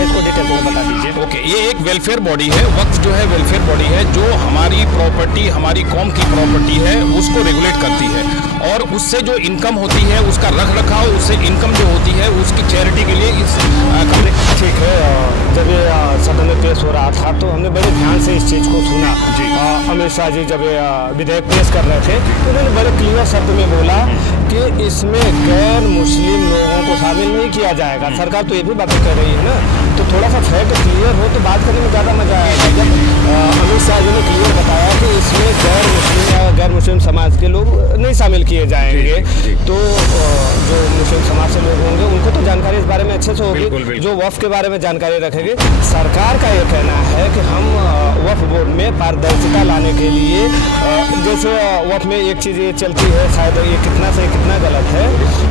सा इसको डिटेल में बता दीजिए। ओके, ये एक वेलफेयर बॉडी है। वक्फ जो है वेलफेयर बॉडी है जो हमारी प्रॉपर्टी, हमारी कौम की प्रॉपर्टी है, उसको रेगुलेट करती है और उससे जो इनकम होती है, उसका रख रखाव, उससे इनकम जो होती है उसकी चैरिटी के लिए इस कमरे। ठीक है, जब ये सदन में पेश हो रहा था तो हमने बड़े ध्यान से इस चीज़ को सुना जी। अमित शाह जी जब ये विधेयक पेश कर रहे थे तो उन्होंने बड़े क्लियर शब्द में बोला कि इसमें गैर मुस्लिम लोगों को शामिल नहीं किया जाएगा। सरकार तो ये भी बातें कर रही है ना, तो थोड़ा सा फैक्ट क्लियर हो तो बात करने में ज़्यादा मजा आएगा। जब अमित शाह जी ने क्लियर बताया कि इसमें गैर मुस्लिम या गैर मुस्लिम समाज के लोग नहीं शामिल किए जाएंगे, तो जो मुस्लिम समाज से लोग होंगे उनको तो जानकारी इस बारे में अच्छे से होगी, जो वक्फ के बारे में जानकारी रखेंगे। सरकार का ये कहना है कि हम वक्फ बोर्ड में पारदर्शिता लाने के लिए, जैसे वक्फ में एक चीज़ ये चलती है, शायद ये कितना सही कितना गलत है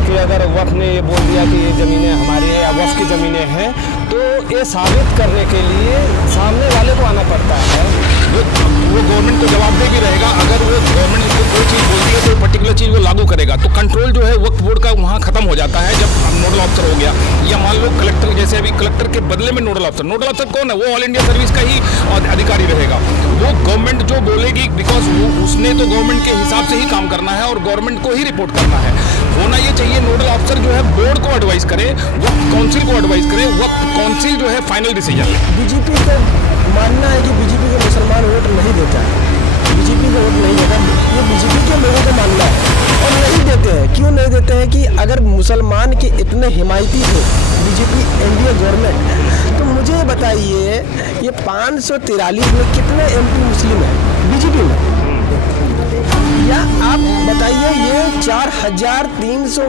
कि अगर वक्फ ने ये बोल दिया कि ये ज़मीनें हमारी हैं या वक्फ की ज़मीनें हैं, तो ये साबित करने के लिए सामने वाले को आना पड़ता है। वो गवर्नमेंट को जवाबदेह भी रहेगा। अगर वो गवर्नमेंट को कोई चीज़ बोलती है तो पर्टिकुलर चीज़ वो लागू करेगा, तो कंट्रोल जो है वक्फ बोर्ड का वहाँ खत्म हो जाता है जब नोडल ऑफिसर हो गया। या मान लो कलेक्टर, जैसे अभी कलेक्टर के बदले में नोडल ऑफिसर कौन है? वो ऑल इंडिया सर्विस का ही अधिकारी रहेगा। वो गवर्नमेंट जो बोलेगी, बिकॉज उसने तो गवर्नमेंट के हिसाब से ही काम करना है और गवर्नमेंट को ही रिपोर्ट करना है। होना ये चाहिए नोडल ऑफिसर जो है बोर्ड को एडवाइस करे, वक्फ काउंसिल को एडवाइस करे, वक्फ काउंसिल जो है फाइनल डिसीजन ले। बीजेपी का मानना है कि बीजेपी के मुसलमान वोट नहीं देता है, बीजेपी को वोट नहीं देता, ये बीजेपी के लोगों को मानना है और नहीं देते हैं। क्यों नहीं देते हैं कि अगर मुसलमान के इतने हिमायती थे बीजेपी एनडीए गवर्नमेंट, तो मुझे बताइए ये 543 में कितने एमपी मुस्लिम हैं बीजेपी में, या आप बताइए ये 4300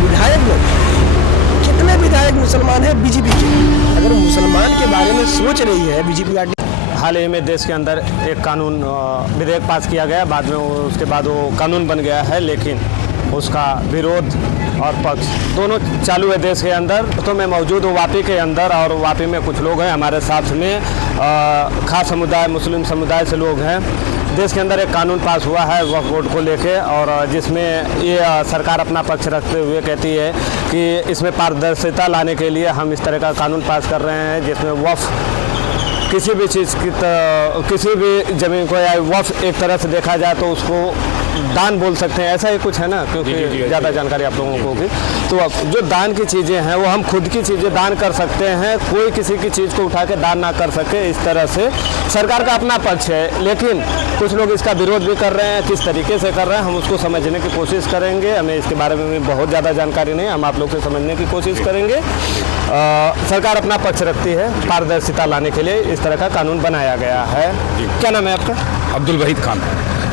विधायक में कितने विधायक मुसलमान हैं बीजेपी के। अगर मुसलमान के बारे में सोच रही है बीजेपी पार्टी। हाल ही में देश के अंदर एक कानून विधेयक पास किया गया, बाद में उसके बाद वो कानून बन गया है, लेकिन उसका विरोध और पक्ष दोनों चालू है देश के अंदर। तो मैं मौजूद हूँ वापी के अंदर और वापी में कुछ लोग हैं हमारे साथ में, खास समुदाय मुस्लिम समुदाय से लोग हैं। देश के अंदर एक कानून पास हुआ है वक्फ बोर्ड को लेके, और जिसमें ये सरकार अपना पक्ष रखते हुए कहती है कि इसमें पारदर्शिता लाने के लिए हम इस तरह का कानून पास कर रहे हैं जिसमें वक्फ किसी भी चीज़ की किसी भी ज़मीन को या वक्फ एक तरह से देखा जाए तो उसको दान बोल सकते हैं, ऐसा ही कुछ है ना, क्योंकि ज़्यादा जानकारी आप लोगों को होगी। तो अब जो दान की चीज़ें हैं वो हम खुद की चीज़ें दान कर सकते हैं, कोई किसी की चीज़ को उठा के दान ना कर सके, इस तरह से सरकार का अपना पक्ष है। लेकिन कुछ लोग इसका विरोध भी कर रहे हैं, किस तरीके से कर रहे हैं हम उसको समझने की कोशिश करेंगे। हमें इसके बारे में भी बहुत ज़्यादा जानकारी नहीं, हम आप लोग से समझने की कोशिश करेंगे। सरकार अपना पक्ष रखती है, पारदर्शिता लाने के लिए इस तरह का कानून बनाया गया है। क्या नाम है आपका? अब्दुल वहीद खान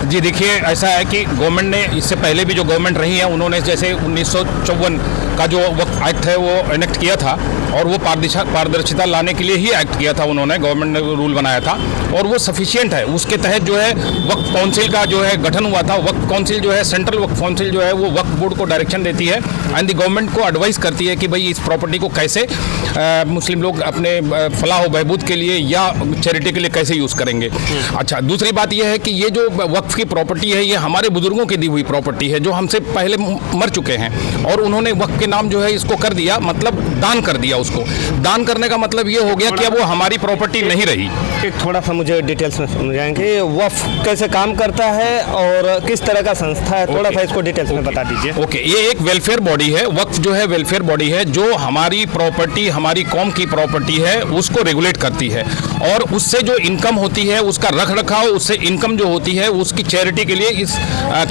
जी। देखिए, ऐसा है कि गवर्नमेंट ने इससे पहले भी जो गवर्नमेंट रही है उन्होंने जैसे 1954 का जो वक्फ एक्ट है वो इनेक्ट किया था, और वो पारदर्शिता लाने के लिए ही एक्ट किया था उन्होंने, गवर्नमेंट ने रूल बनाया था और वो सफिशिएंट है। उसके तहत जो है वक्फ काउंसिल का जो है गठन हुआ था। वक्फ काउंसिल जो है, सेंट्रल वक्फ काउंसिल जो है वो वक्फ बोर्ड को डायरेक्शन देती है एंड द गवर्नमेंट को एडवाइस करती है कि भाई इस प्रॉपर्टी को कैसे मुस्लिम लोग अपने फलाह व बहबूद के लिए या चैरिटी के लिए कैसे यूज़ करेंगे। अच्छा, दूसरी बात यह है कि ये जो वक्फ की प्रॉपर्टी है ये हमारे बुजुर्गों की दी हुई प्रॉपर्टी है जो हमसे पहले मर चुके हैं, और उन्होंने वक्फ के नाम जो है इसको कर दिया, मतलब दान कर दिया। उसको दान करने का मतलब ये हो गया कि अब वो हमारी प्रॉपर्टी नहीं रही। एक थोड़ा सा मुझे डिटेल्स में समझाएंगे वक्फ कैसे काम करता है और किस तरह का संस्था है, थोड़ा सा इसको डिटेल्स में बता दीजिए। ओके, ये एक वेलफेयर बॉडी है। वक्फ जो है वेलफेयर बॉडी है जो हमारी प्रॉपर्टी, हमारी कौम की प्रॉपर्टी है, उसको रेगुलेट करती है और उससे जो इनकम होती है, उसका रख रखाव, उससे इनकम जो होती है उसकी चैरिटी के लिए, इस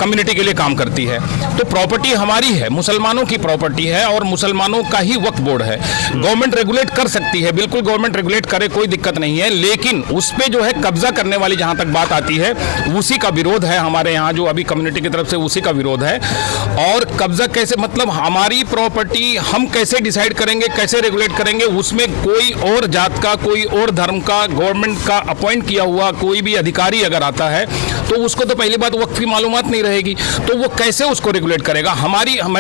कम्युनिटी के लिए काम करती है। तो प्रॉपर्टी हमारी है, मुसलमानों की प्रॉपर्टी है और मुसलमानों का ही वक्फ बोर्ड है। गवर्नमेंट रेगुलेट कर सकती है, बिल्कुल गवर्नमेंट रेगुलेट करे, कोई दिक्कत नहीं है, लेकिन उस पे जो है कब्जा करने वाली जहां तक बात आती है उसी का विरोध है हमारे यहाँ, जो अभी कम्युनिटी की तरफ से उसी का विरोध है। और कब्जा कैसे, मतलब हमारी प्रॉपर्टी हम कैसे डिसाइड करेंगे, कैसे रेगुलेट करेंगे, उसमें कोई और जात का, कोई और धर्म का, गवर्नमेंट का अपॉइंट किया हुआ कोई भी अधिकारी अगर आता है तो उसको तो पहली बात वक्फ की मालूमात नहीं रहेगी, तो वो कैसे उसको रेगुलेट करेगा।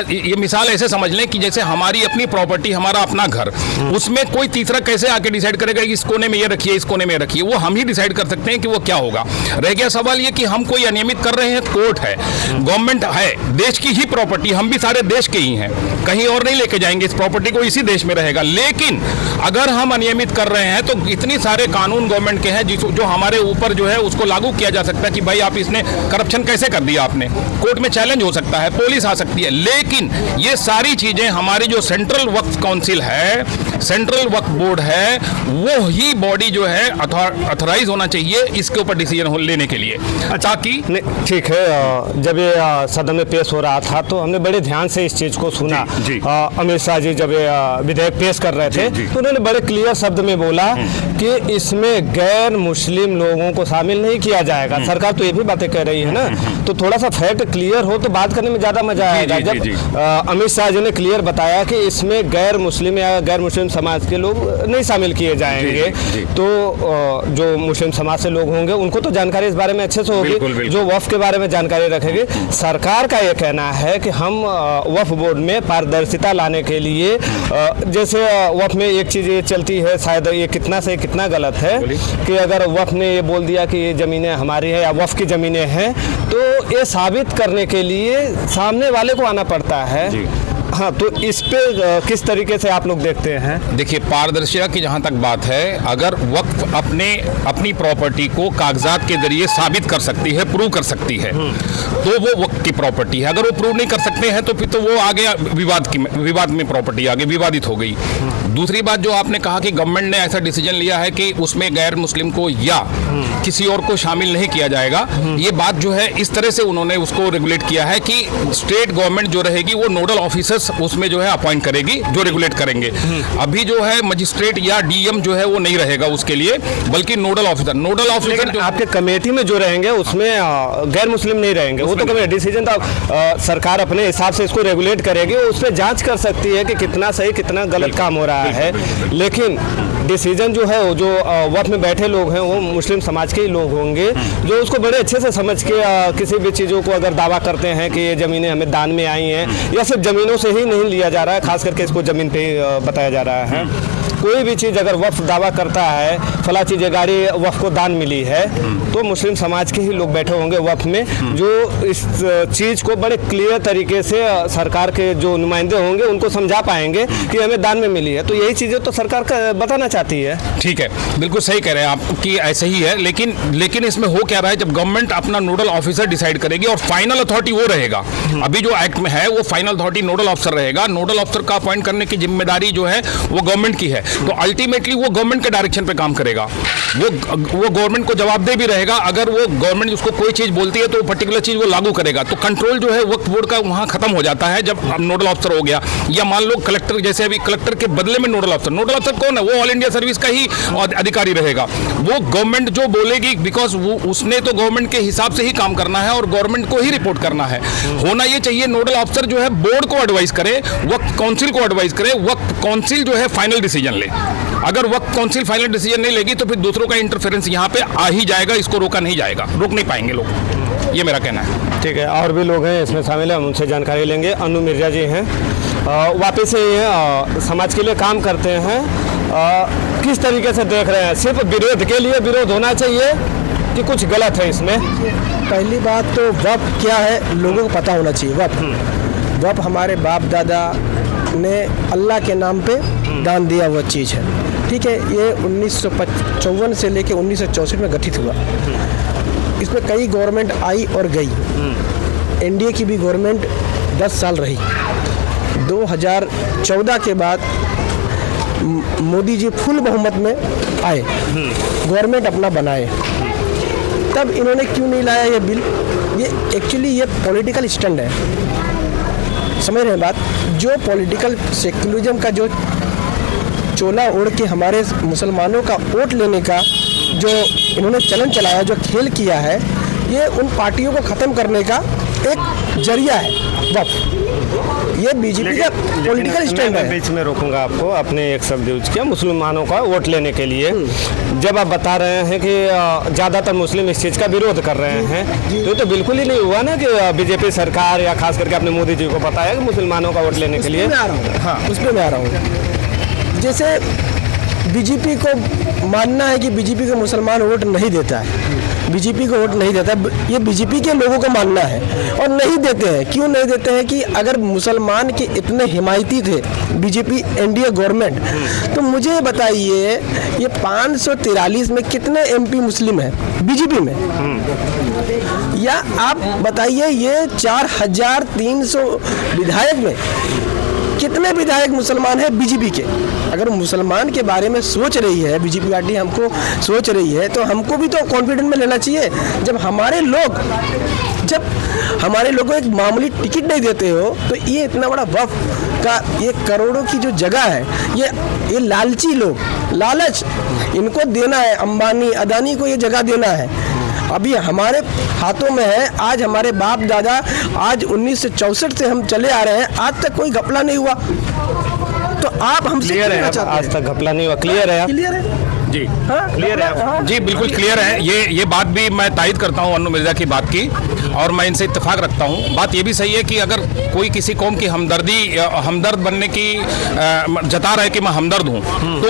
ये मिसाल ऐसे समझ लें कि जैसे हमारी अपनी प्रॉपर्टी, हमारा अपना घर, उसमें कोई तीसरा कैसे आके डिसाइड करेगा कि इस कोने में ये रखिए, इस कोने में रखिए। वो हम ही डिसाइड कर सकते हैं कि वो क्या होगा। रह गया सवाल ये कि हम कोई अनियमित कर रहे हैं, कोर्ट है, गवर्नमेंट है, देश की ही प्रॉपर्टी, हम भी सारे देश के ही हैं, कहीं और नहीं लेके जाएंगे, इस प्रॉपर्टी को इसी देश में रहेगा। लेकिन अगर हम अनियमित कर रहे हैं तो इतनी सारे कानून गवर्नमेंट के हैं जो हमारे ऊपर जो है उसको लागू किया जा सकता है कि भाई आप इसने करप्शन कैसे कर दिया, आपने कोर्ट में चैलेंज हो सकता है, पुलिस आ सकती है। लेकिन ये सारी चीजें हमारी जो सेंट्रल वक्फ काउंसिल है, सेंट्रल वक्फ बोर्ड है, वो ही बॉडी जो है अथॉराइज होना चाहिए इसके ऊपर डिसीजन लेने के लिए, ताकि ठीक है। जब ये सदन में पेश हो रहा था तो हमने बड़े ध्यान से इस चीज को सुना। जी। अमित शाह जी जब ये विधेयक पेश कर रहे थे तो उन्होंने बड़े क्लियर शब्द में बोला कि इसमें गैर मुस्लिम लोगों को शामिल नहीं किया जाएगा। सरकार तो ये भी बातें कह रही है ना, तो थोड़ा सा फैक्ट क्लियर हो तो बात करने में ज्यादा मजा आएगा। जब अमित शाह जी ने क्लियर बताया कि इसमें गैर मुस्लिम या गैर मुस्लिम समाज के लोग नहीं शामिल किए जाएंगे, तो जो मुस्लिम समाज से लोग होंगे उनको तो जानकारी इस बारे में अच्छे से होगी, जो वक्फ के बारे में जानकारी रखेंगे। सरकार का ये कहना है कि हम वक्फ बोर्ड में पारदर्शिता लाने के लिए, जैसे वक्फ में एक चीज़ ये चलती है, शायद ये कितना सही कितना गलत है कि अगर वक्फ ने ये बोल दिया कि ये ज़मीनें हमारी है या वक्फ की ज़मीनें हैं, तो ये साबित करने के लिए सामने वाले को आना पड़ता है। हाँ, तो इस पे किस तरीके से आप लोग देखते हैं? देखिए, पारदर्शिता की जहाँ तक बात है, अगर वक्फ अपनी प्रॉपर्टी को कागजात के जरिए साबित कर सकती है, प्रूव कर सकती है, तो वो वक्फ की प्रॉपर्टी है। अगर वो प्रूव नहीं कर सकते हैं तो फिर तो वो आगे विवाद में प्रॉपर्टी आगे विवादित हो गई। दूसरी बात जो आपने कहा कि गवर्नमेंट ने ऐसा डिसीजन लिया है कि उसमें गैर मुस्लिम को या किसी और को शामिल नहीं किया जाएगा, ये बात जो है इस तरह से उन्होंने उसको रेगुलेट किया है कि स्टेट गवर्नमेंट जो रहेगी वो नोडल ऑफिसर्स उसमें जो है अपॉइंट करेगी, जो रेगुलेट करेंगे। अभी जो है मजिस्ट्रेट या डीएम जो है वो नहीं रहेगा उसके लिए, बल्कि नोडल ऑफिसर जो आपके कमेटी में जो रहेंगे उसमें गैर मुस्लिम नहीं रहेंगे। वो तो डिसीजन तो सरकार अपने हिसाब से इसको रेगुलेट करेगी, उस पर जांच कर सकती है कि कितना सही कितना गलत काम हो रहा है। लेकिन डिसीजन जो है वो जो वक्फ में बैठे लोग हैं वो मुस्लिम समाज के ही लोग होंगे, जो उसको बड़े अच्छे से समझ के किसी भी चीज़ों को अगर दावा करते हैं कि ये ज़मीनें हमें दान में आई हैं, या सिर्फ ज़मीनों से ही नहीं लिया जा रहा है, खास करके इसको ज़मीन पे बताया जा रहा है। कोई भी चीज़ अगर वक्फ दावा करता है, फला चीज़ गाड़ी वक्फ को दान मिली है, तो मुस्लिम समाज के ही लोग बैठे होंगे वक्फ में, जो इस चीज़ को बड़े क्लियर तरीके से सरकार के जो नुमाइंदे होंगे उनको समझा पाएंगे कि हमें दान में मिली है। तो यही चीज़ें तो सरकार का बताना चाहती है। ठीक है, बिल्कुल सही कह रहे हैं आप कि ऐसे ही है, लेकिन इसमें हो क्या रहा है, जब गवर्नमेंट अपना नोडल ऑफिसर डिसाइड करेगी और फाइनल अथॉरिटी वो रहेगा। अभी जो एक्ट में है वो फाइनल अथॉरिटी नोडल ऑफिसर रहेगा। नोडल ऑफिसर का अपॉइंट करने की जिम्मेदारी जो है वो गवर्नमेंट की है, तो अल्टीमेटली वो गवर्नमेंट के डायरेक्शन पे काम करेगा। वो गवर्नमेंट को जवाबदेह भी रहेगा। अगर वो गवर्नमेंट उसको कोई चीज बोलती है तो पर्टिकुलर चीज वो लागू करेगा। तो कंट्रोल जो है वक्फ बोर्ड का वहां खत्म हो जाता है जब नोडल ऑफिसर हो गया। या मान लो कलेक्टर, जैसे अभी कलेक्टर के बदले में नोडल ऑफिसर कौन है? वो ऑल इंडिया सर्विस का ही अधिकारी रहेगा। वो गवर्नमेंट जो बोलेगी, बिकॉज वो उसने तो गवर्नमेंट के हिसाब से ही काम करना है और गवर्नमेंट को ही रिपोर्ट करना है। होना ये चाहिए नोडल ऑफिसर जो है बोर्ड को एडवाइस करे, वक्फ काउंसिल को एडवाइस करे, वक्फ काउंसिल जो है फाइनल डिसीजन ले। अगर वक्फ काउंसिल फाइनल डिसीजन नहीं लेगी तो फिर दूसरों का इंटरफेरेंस यहाँ पे आ ही जाएगा, इसको रोका नहीं जाएगा, रोक नहीं पाएंगे लोग। ये मेरा कहना है। ठीक है, और भी लोग हैं इसमें शामिल है, हम उनसे जानकारी लेंगे। अनु मिर्जा जी हैं, वापस से ये समाज के लिए काम करते हैं, किस तरीके से देख रहे हैं? सिर्फ विरोध के लिए विरोध होना चाहिए कि कुछ गलत है इसमें? पहली बात तो वक्फ क्या है लोगों को पता होना चाहिए। वक्फ हमारे बाप दादा ने अल्लाह के नाम पे दान दिया हुआ चीज़ है। ठीक है, ये 1954 से लेके 1964 में गठित हुआ। इसमें कई गवर्नमेंट आई और गई। एनडीए की भी गवर्नमेंट 10 साल रही। 2014 के बाद मोदी जी फुल बहुमत में आए, गवर्नमेंट अपना बनाए। तब इन्होंने क्यों नहीं लाया ये बिल? ये एक्चुअली ये पॉलिटिकल स्टैंड है, समझ रहे हैं बात? जो पॉलिटिकल सेक्युलरिज्म का जो चोला ओढ़ के हमारे मुसलमानों का वोट लेने का जो इन्होंने चलन चलाया, जो खेल किया है, ये उन पार्टियों को ख़त्म करने का एक जरिया है वक्फ। ये बीजेपी का पॉलिटिकल स्टैंड मैं है। बीच में रोकूंगा आपको। आपने एक शब्द यूज किया मुसलमानों का वोट लेने के लिए। जब आप बता रहे हैं कि ज़्यादातर मुस्लिम इस चीज़ का विरोध कर रहे हैं, तो ये तो बिल्कुल ही नहीं हुआ ना कि बीजेपी सरकार या खास करके अपने मोदी जी को बताया कि मुसलमानों का वोट लेने के लिए। मैं आ रहा हूँ, हाँ उस पर मैं आ रहा हूँ। जैसे बीजेपी को मानना है कि बीजेपी को मुसलमान वोट नहीं देता है, बीजेपी को वोट नहीं देता, ये बीजेपी के लोगों को मानना है और नहीं देते हैं। क्यों नहीं देते हैं कि अगर मुसलमान के इतने हिमायती थे बीजेपी एनडीए गवर्नमेंट, तो मुझे बताइए ये 543 में कितने एमपी मुस्लिम हैं बीजेपी में? या आप बताइए ये 4300 विधायक में कितने विधायक मुसलमान हैं बीजेपी के? अगर मुसलमान के बारे में सोच रही है बीजेपी पार्टी, हमको सोच रही है, तो हमको भी तो कॉन्फिडेंस में लेना चाहिए। जब हमारे लोग को एक मामूली टिकट नहीं देते हो, तो ये इतना बड़ा वक्फ का ये करोड़ों की जो जगह है, ये लालची लोग, लालच इनको देना है, अंबानी अदानी को ये जगह देना है। अभी हमारे हाथों में है। आज हमारे बाप दादा, आज 1964 से हम चले आ रहे हैं, आज तक कोई घपला नहीं हुआ। तो आप हमसे क्लियर है, आज तक घपला नहीं हुआ। क्लियर है, क्लियर है जी, हाँ, क्लियर है हाँ। जी, बिल्कुल क्लियर है। ये बात भी मैं तायद करता हूँ अन्नू मिर्जा की बात की, और मैं इनसे इत्तेफाक रखता हूँ। बात ये भी सही है कि अगर कोई किसी कौम की हमदर्द बनने की जता रहा है कि मैं हमदर्द हूँ, तो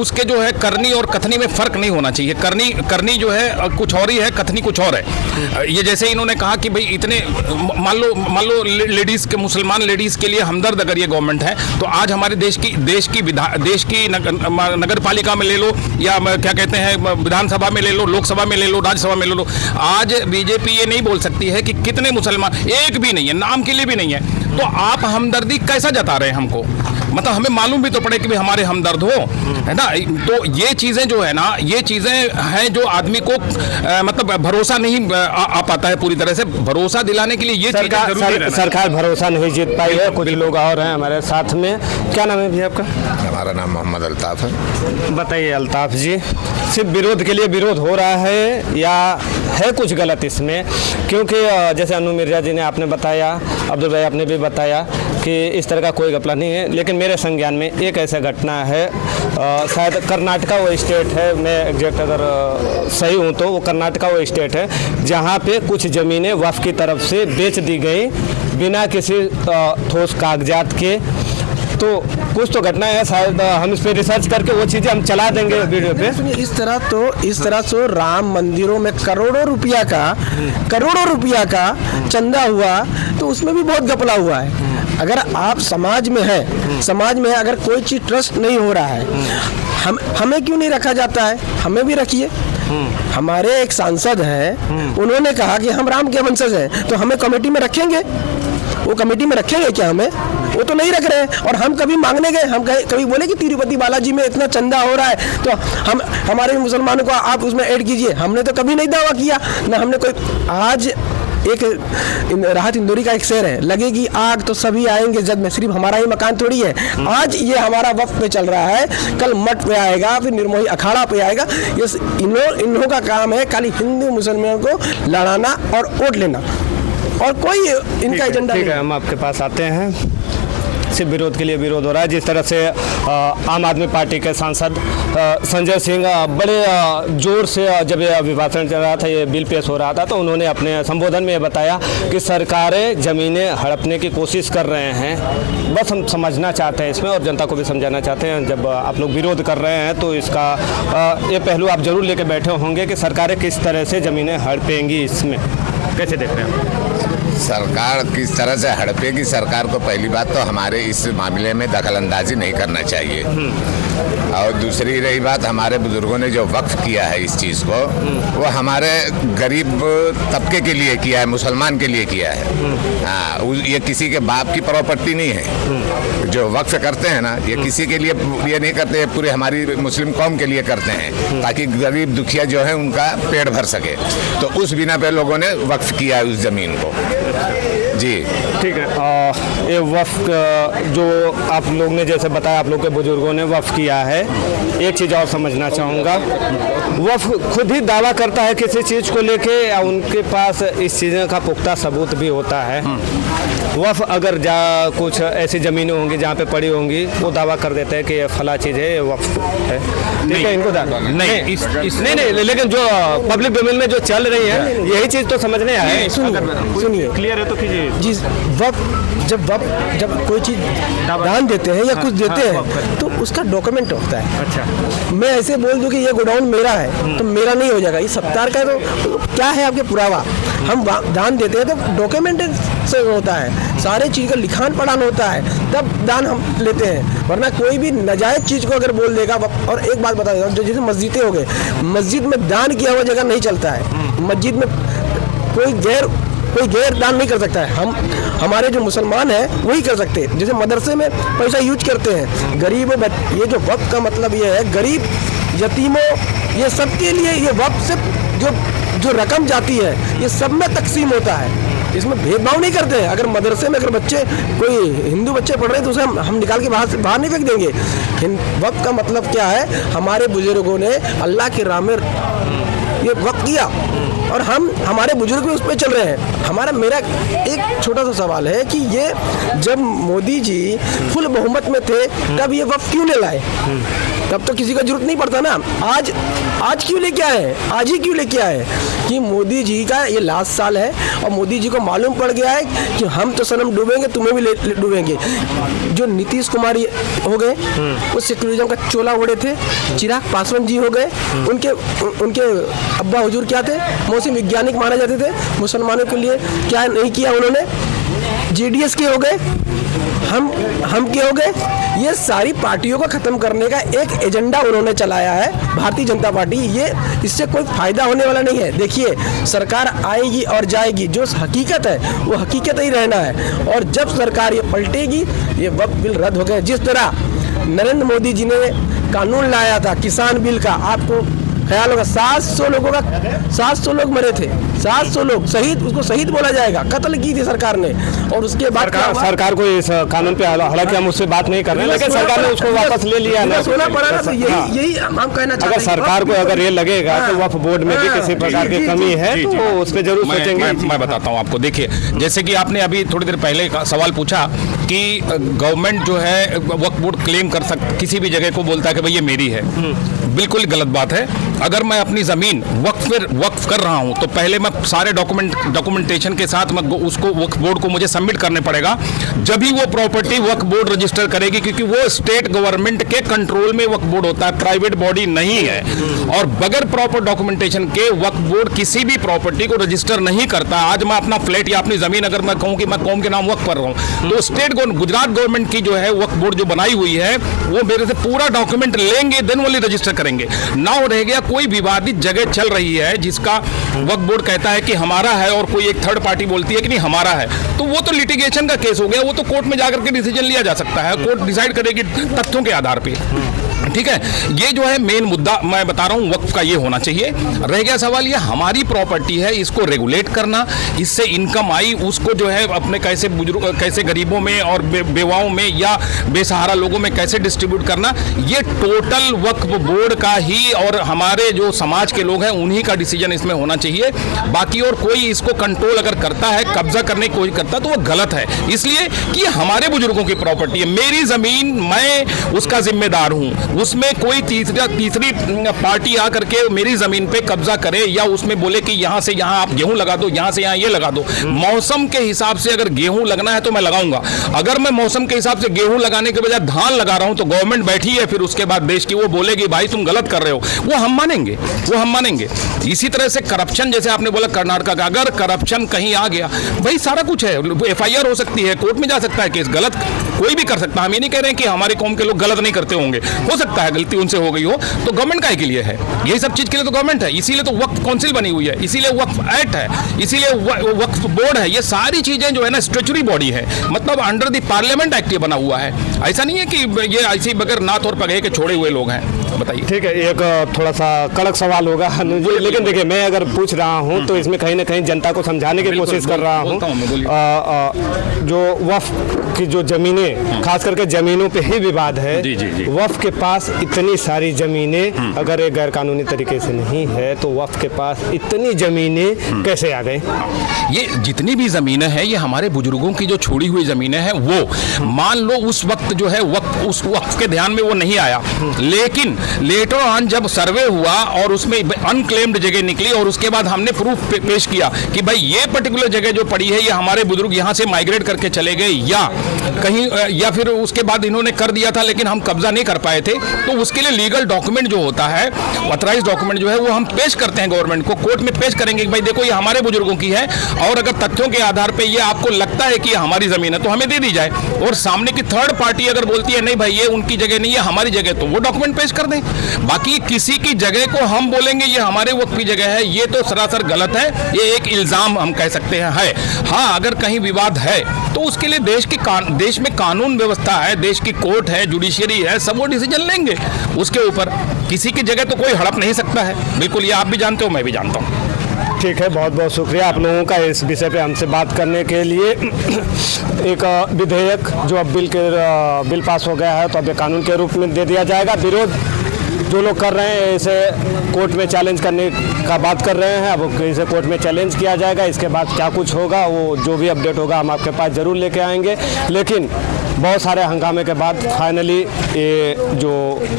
उसके जो है करनी और कथनी में फ़र्क नहीं होना चाहिए। करनी जो है कुछ और ही है, कथनी कुछ और है। ये जैसे इन्होंने कहा कि भाई इतने मान लो लेडीज़ के, मुसलमान लेडीज़ के लिए हमदर्द अगर ये गवर्नमेंट है, तो आज हमारे देश की नगर पालिका में ले लो, या क्या कहते हैं विधानसभा में ले लो, लोकसभा में ले लो, राज्यसभा में ले लो, आज बीजेपी ये नहीं बोल सकती है कि कितने मुसलमान, एक भी नहीं है, नाम के लिए भी नहीं है। तो आप हमदर्दी कैसा जता रहे हैं हमको? मतलब हमें मालूम भी तो पड़े कि भाई हमारे हमदर्द हो, है ना। तो ये चीज़ें जो है ना, ये चीज़ें हैं जो आदमी को मतलब भरोसा नहीं आ पाता है पूरी तरह से। भरोसा दिलाने के लिए ये सरकार भरोसा नहीं जीत पाई है। कुछ लोग और हैं हमारे साथ में। क्या नाम है भैया आपका? हमारा नाम मोहम्मद अल्ताफ़ है। बताइए अल्ताफ़ जी, सिर्फ विरोध के लिए विरोध हो रहा है या है कुछ गलत इसमें? क्योंकि जैसे अन्नू मिर्जा जी ने आपने बताया, अब्दुल भाई आपने भी बताया कि इस तरह का कोई घपला नहीं है, लेकिन मेरे संज्ञान में एक ऐसा घटना है, शायद कर्नाटका वो स्टेट है, मैं एग्जैक्ट अगर सही हूँ तो वो कर्नाटका वो स्टेट है, जहाँ पे कुछ ज़मीनें वफ़ की तरफ से बेच दी गई बिना किसी ठोस कागजात के। तो कुछ तो घटना है, शायद हम इस पर रिसर्च करके वो चीज़ें हम चला देंगे वीडियो पे। इस तरह से राम मंदिरों में करोड़ों रुपया का चंदा हुआ, तो उसमें भी बहुत घपला हुआ है। अगर आप समाज में है, अगर कोई चीज़ ट्रस्ट नहीं हो रहा है, हमें क्यों नहीं रखा जाता है? हमें भी रखिए। हमारे एक सांसद हैं, उन्होंने कहा कि हम राम के वंशज हैं, तो हमें कमेटी में रखेंगे? वो कमेटी में रखेंगे क्या हमें? वो तो नहीं रख रहे हैं। और हम कभी मांगने गए, हम कभी बोले कि तिरुपति बालाजी में इतना चंदा हो रहा है, तो हम हमारे मुसलमानों को आप उसमें ऐड कीजिए। हमने तो कभी नहीं दावा किया, ना हमने कोई। आज एक राहत इंदौरी का एक शेर है, लगेगी आग तो सभी आएंगे जद में, सिर्फ हमारा ही मकान थोड़ी है। आज ये हमारा वक्त पे चल रहा है, कल मठ पे आएगा, फिर निर्मोही अखाड़ा पे आएगा। ये इन्हों का काम है खाली हिंदू मुसलमानों को लड़ाना और वोट लेना, और कोई इनका एजेंडा नहीं है। हम आपके पास आते हैं। सिर्फ विरोध के लिए विरोध हो रहा है। जिस तरह से आम आदमी पार्टी के सांसद संजय सिंह बड़े जोर से जब ये अभिभाषण चल रहा था, ये बिल पेश हो रहा था, तो उन्होंने अपने संबोधन में ये बताया कि सरकारें ज़मीनें हड़पने की कोशिश कर रहे हैं। बस हम समझना चाहते हैं इसमें, और जनता को भी समझाना चाहते हैं। जब आप लोग विरोध कर रहे हैं तो इसका ये पहलू आप जरूर लेके बैठे होंगे कि सरकारें किस तरह से ज़मीनें हड़पेंगी। इसमें कैसे देख रहे हैं? सरकार किस तरह से हड़पेगी? सरकार को पहली बात तो हमारे इस मामले में दखलंदाजी नहीं करना चाहिए, और दूसरी रही बात, हमारे बुजुर्गों ने जो वक्फ किया है इस चीज़ को, वो हमारे गरीब तबके के लिए किया है, मुसलमान के लिए किया है। हाँ, ये किसी के बाप की प्रॉपर्टी नहीं है। जो वक्फ करते हैं ना, ये किसी के लिए ये नहीं करते, पूरे हमारी मुस्लिम कौम के लिए करते हैं, ताकि गरीब दुखिया जो है उनका पेट भर सके। तो उस बिना पे लोगों ने वक्फ किया है उस ज़मीन को। जी ठीक है। ये वफ़ जो आप लोग ने जैसे बताया, आप लोग के बुजुर्गों ने वफ़ किया है, एक चीज़ और समझना चाहूँगा। वफ़ खुद ही दावा करता है किसी चीज़ को लेके, या उनके पास इस चीज़ का पुख्ता सबूत भी होता है? वफ अगर जा कुछ ऐसी ज़मीनें होंगी जहाँ पे पड़ी होंगी, वो दावा कर देते हैं कि ये फला चीज़ है, ये वक्फ है। ठीक है, इनको नहीं, लेकिन जो पब्लिक डोमेन में जो चल रही है, यही चीज़ तो समझने आया है। सुनिए, क्लियर है तो कीजिए जी। जब कोई चीज़ दान देते हैं या कुछ देते हैं तो उसका डॉक्यूमेंट होता है। अच्छा, मैं ऐसे बोल दूं कि ये गोडाउन मेरा है तो मेरा नहीं हो जाएगा। ये सत्तार का है तो क्या है आपके पुरावा? हम दान देते हैं तो डॉक्यूमेंट से होता है, सारे चीज़ का लिखान पढ़ान होता है, तब दान हम लेते हैं। वरना कोई भी नाजायज़ चीज़ को अगर बोल देगा। और एक बात बता देता हूँ, जो जैसे मस्जिदें हो गए, मस्जिद में दान किया हुआ जगह नहीं चलता है। मस्जिद में कोई गैर दान नहीं कर सकता है। हमारे जो मुसलमान हैं वही कर सकते हैं। जैसे मदरसे में पैसा यूज करते हैं, गरीब ये जो वक्फ का मतलब ये है, गरीब यतीमों ये सब के लिए ये वक्फ से जो रकम जाती है ये सब में तकसीम होता है। इसमें भेदभाव नहीं करते हैं। अगर मदरसे में अगर बच्चे कोई हिंदू बच्चे पढ़ रहे हैं तो उसे हम निकाल के बाहर नहीं फेंक देंगे। वक्फ का मतलब क्या है? हमारे बुजुर्गों ने अल्लाह की राह में ये वक्फ किया और हमारे बुजुर्ग भी उस पर चल रहे हैं। मेरा एक छोटा सा सवाल है कि ये जब मोदी जी फुल बहुमत में थे तब ये वक्फ क्यों ले लाए? तब तो किसी का जरूरत नहीं पड़ता ना। आज क्यों लेके आए? आज ही क्यों लेके आए कि मोदी जी का ये लास्ट साल है और मोदी जी को मालूम पड़ गया है कि हम तो सनम डूबेंगे, तुम्हें भी डूबेंगे। जो नीतीश कुमार हो गए वो सेकुलरिज्म का चोला ओढ़े थे। चिराग पासवान जी हो गए, उनके अब्बा हुजूर क्या थे? मौसम वैज्ञानिक माने जाते थे। मुसलमानों के लिए क्या नहीं किया उन्होंने? जेडीएस के हो गए, हम के हो गए। ये सारी पार्टियों को खत्म करने का एक एजेंडा उन्होंने चलाया है, भारतीय जनता पार्टी। ये इससे कोई फायदा होने वाला नहीं है। देखिए, सरकार आएगी और जाएगी, जो हकीकत है वो हकीकत ही रहना है। और जब सरकार ये पलटेगी, ये वक्फ बिल रद्द हो गया। जिस तरह नरेंद्र मोदी जी ने कानून लाया था किसान बिल का, आपको ख्याल होगा 700 लोग मरे थे, 700 लोग शहीद, उसको शहीद बोला जाएगा, कत्ल की थी सरकार ने। और उसके बाद सरकार को इस कानून पे, हालांकि हम उससे बात नहीं कर रहे, लेकिन सरकार ने उसको वापस ले लिया ना। सोना पड़ा ना, तो यही हम कहना चाहते हैं। अगर सरकार को अगर ये लगेगा तो वक्फ बोर्ड में भी किसी प्रकार की कमी है तो उस पर जरूर सोचेंगे। मैं बताता हूँ आपको। देखिए, जैसे कि आपने अभी थोड़ी देर पहले का सवाल पूछा कि गवर्नमेंट जो है वक्फ बोर्ड क्लेम कर किसी भी जगह को बोलता है कि भाई ये मेरी है। बिल्कुल गलत बात है। अगर मैं अपनी जमीन वक्फ कर रहा हूं तो पहले मैं सारे डॉक्यूमेंटेशन के साथ मैं उसको वक्फ बोर्ड को मुझे सबमिट करने पड़ेगा, जब ही वो प्रॉपर्टी वक्फ बोर्ड रजिस्टर करेगी। क्योंकि वो स्टेट गवर्नमेंट के कंट्रोल में वक्फ बोर्ड होता है, प्राइवेट बॉडी नहीं है। और बगैर प्रॉपर डॉक्यूमेंटेशन के वक्फ बोर्ड किसी भी प्रॉपर्टी को रजिस्टर नहीं करता। आज मैं अपना फ्लैट या अपनी जमीन अगर मैं कहूं कि मैं कौम के नाम वक्फ कर रहा हूं, तो स्टेट गुजरात गवर्नमेंट की जो है वक्फ बोर्ड जो बनाई हुई है वो मेरे से पूरा डॉक्यूमेंट लेंगे, देन ओनली रजिस्टर करेंगे। नाउ रह गया कोई विवादित जगह चल रही है जिसका वक्फ बोर्ड कहता है कि हमारा है और कोई एक थर्ड पार्टी बोलती है कि नहीं हमारा है, तो वो तो लिटिगेशन का केस हो गया। वो तो कोर्ट में जाकर के डिसीजन लिया जा सकता है, कोर्ट डिसाइड करेगी तथ्यों के आधार पे। ठीक है, ये जो है मेन मुद्दा मैं बता रहा हूं वक्फ का, ये होना चाहिए। रह गया सवाल ये हमारी प्रॉपर्टी है, इसको रेगुलेट करना, इससे इनकम आई उसको जो है अपने कैसे गरीबों में और बेवाओं में या बेसहारा लोगों में कैसे डिस्ट्रीब्यूट करना, ये टोटल वक्फ बोर्ड का ही और हमारे जो समाज के लोग हैं उन्हीं का डिसीजन इसमें होना चाहिए। बाकी और कोई इसको कंट्रोल अगर करता है, कब्जा करने की कोशिश करता है तो वो गलत है। इसलिए कि हमारे बुजुर्गों की प्रॉपर्टी है, मेरी जमीन, मैं उसका जिम्मेदार हूं। उसमें कोई तीसरी पार्टी आकर के मेरी जमीन पे कब्जा करे या उसमें बोले कि यहां से यहां आप गेहूं लगा दो, यहां से यहां ये लगा दो। मौसम के हिसाब से अगर गेहूं लगना है तो मैं लगाऊंगा। अगर मैं मौसम के हिसाब से गेहूं लगाने के बजाय धान लगा रहा हूं तो गवर्नमेंट बैठी है फिर उसके बाद देश की, वो बोलेगी भाई तुम गलत कर रहे हो, वो हम मानेंगे। इसी तरह से करप्शन, जैसे आपने बोला कर्नाटक का, अगर करप्शन कहीं आ गया, भाई सारा कुछ है, FIR हो सकती है, कोर्ट में जा सकता है केस, गलत कोई भी कर सकता है। हम ये नहीं कह रहे हैं कि हमारी कौम के लोग गलत नहीं करते होंगे, हो सकता है गलती उनसे हो गई हो, तो गवर्नमेंट काहे के लिए है? यही सब चीज के लिए तो गवर्नमेंट है, इसीलिए तो वक्फ काउंसिल बनी हुई है, इसीलिए वक्फ एक्ट है, इसीलिए वक्फ बोर्ड है। ये सारी चीजें जो है ना स्टैट्यूटरी बॉडी है, मतलब अंडर द पार्लियामेंट एक्ट ये बना हुआ है। ऐसा नहीं है कि ये ऐसे बगैर नाथ और पगहे के छोड़े हुए लोग हैं। बताइए। ठीक है, एक थोड़ा सा कड़क सवाल होगा, लेकिन देखिए मैं अगर पूछ रहा हूं तो इसमें कहीं ना कहीं जनता को समझाने की कोशिश कर रहा हूं। जो वक्फ की जो जमीनें, खास करके जमीनों पे ही विवाद है, वक्फ के पास पास इतनी सारी ज़मीनें अगर ये गैर कानूनी तरीके से नहीं है तो वक्फ के पास इतनी ज़मीनें कैसे आ गई? ये जितनी भी ज़मीनें हैं ये हमारे बुजुर्गों की जो छोड़ी हुई ज़मीनें हैं, वो मान लो उस वक्त जो है उस वक्त के ध्यान में वो नहीं आया, लेकिन लेटर ऑन जब सर्वे हुआ और उसमें अनक्लेम्ड जगह निकली और उसके बाद हमने प्रूफ पेश किया कि भाई ये पर्टिकुलर जगह जो पड़ी है ये हमारे बुजुर्ग यहाँ से माइग्रेट करके चले गए या कहीं, या फिर उसके बाद इन्होंने कर दिया था लेकिन हम कब्जा नहीं कर पाए थे, तो उसके लिए लीगल डॉक्यूमेंट जो होता है, ऑथराइज डॉक्यूमेंट जो है वो हम पेश करते हैं गवर्नमेंट को, कोर्ट में पेश करेंगे कि भाई देखो ये हमारे बुजुर्गों की है और अगर तथ्यों के आधार पे ये आपको लगता है कि ये हमारी जमीन है तो हमें दे दी जाए, और सामने की थर्ड पार्टी अगर बोलती है नहीं भाई ये उनकी जगह नहीं है हमारी जगह, तो वो डॉक्यूमेंट पेश कर दें। बाकी किसी की जगह को हम बोलेंगे ये हमारे वक्त की जगह है, ये तो सरासर गलत है, ये एक इल्जाम हम कह सकते हैं है। हाँ, अगर कहीं विवाद है तो उसके लिए देश में कानून व्यवस्था है, देश की कोर्ट है, जुडिशियरी है, सब वो डिसीजन लेंगे उसके ऊपर। किसी की जगह तो कोई हड़प नहीं सकता है, बिल्कुल ये आप भी जानते हो, मैं भी जानता हूँ। ठीक है, बहुत बहुत शुक्रिया आप लोगों का इस विषय पे हमसे बात करने के लिए। एक विधेयक जो अब बिल पास हो गया है तो अब ये कानून के रूप में दे दिया जाएगा। विरोध जो लोग कर रहे हैं इसे कोर्ट में चैलेंज करने का बात कर रहे हैं, अब इसे कोर्ट में चैलेंज किया जाएगा। इसके बाद क्या कुछ होगा वो जो भी अपडेट होगा हम आपके पास ज़रूर लेके आएंगे। लेकिन बहुत सारे हंगामे के बाद फाइनली ये जो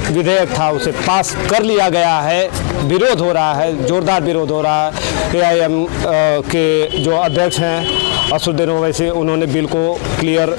विधेयक था उसे पास कर लिया गया है। विरोध हो रहा है, जोरदार विरोध हो रहा है। AIM के जो अध्यक्ष हैं असदुद्दीन ओवैसी, उन्होंने बिल को क्लियर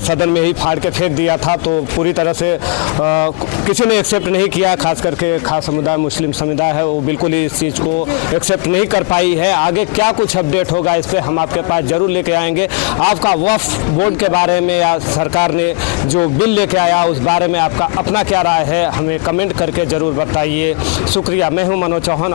सदन में ही फाड़ के फेंक दिया था, तो पूरी तरह से किसी ने एक्सेप्ट नहीं किया, खास करके खास समुदाय मुस्लिम समुदाय है वो बिल्कुल ही इस चीज़ को एक्सेप्ट नहीं कर पाई है। आगे क्या कुछ अपडेट होगा इस पर हम आपके पास ज़रूर लेके आएंगे। आपका वक्फ बोर्ड के बारे में या सरकार ने जो बिल लेके आया उस बारे में आपका अपना क्या राय है हमें कमेंट करके ज़रूर बताइए। शुक्रिया, मैं हूँ मनोज चौहान।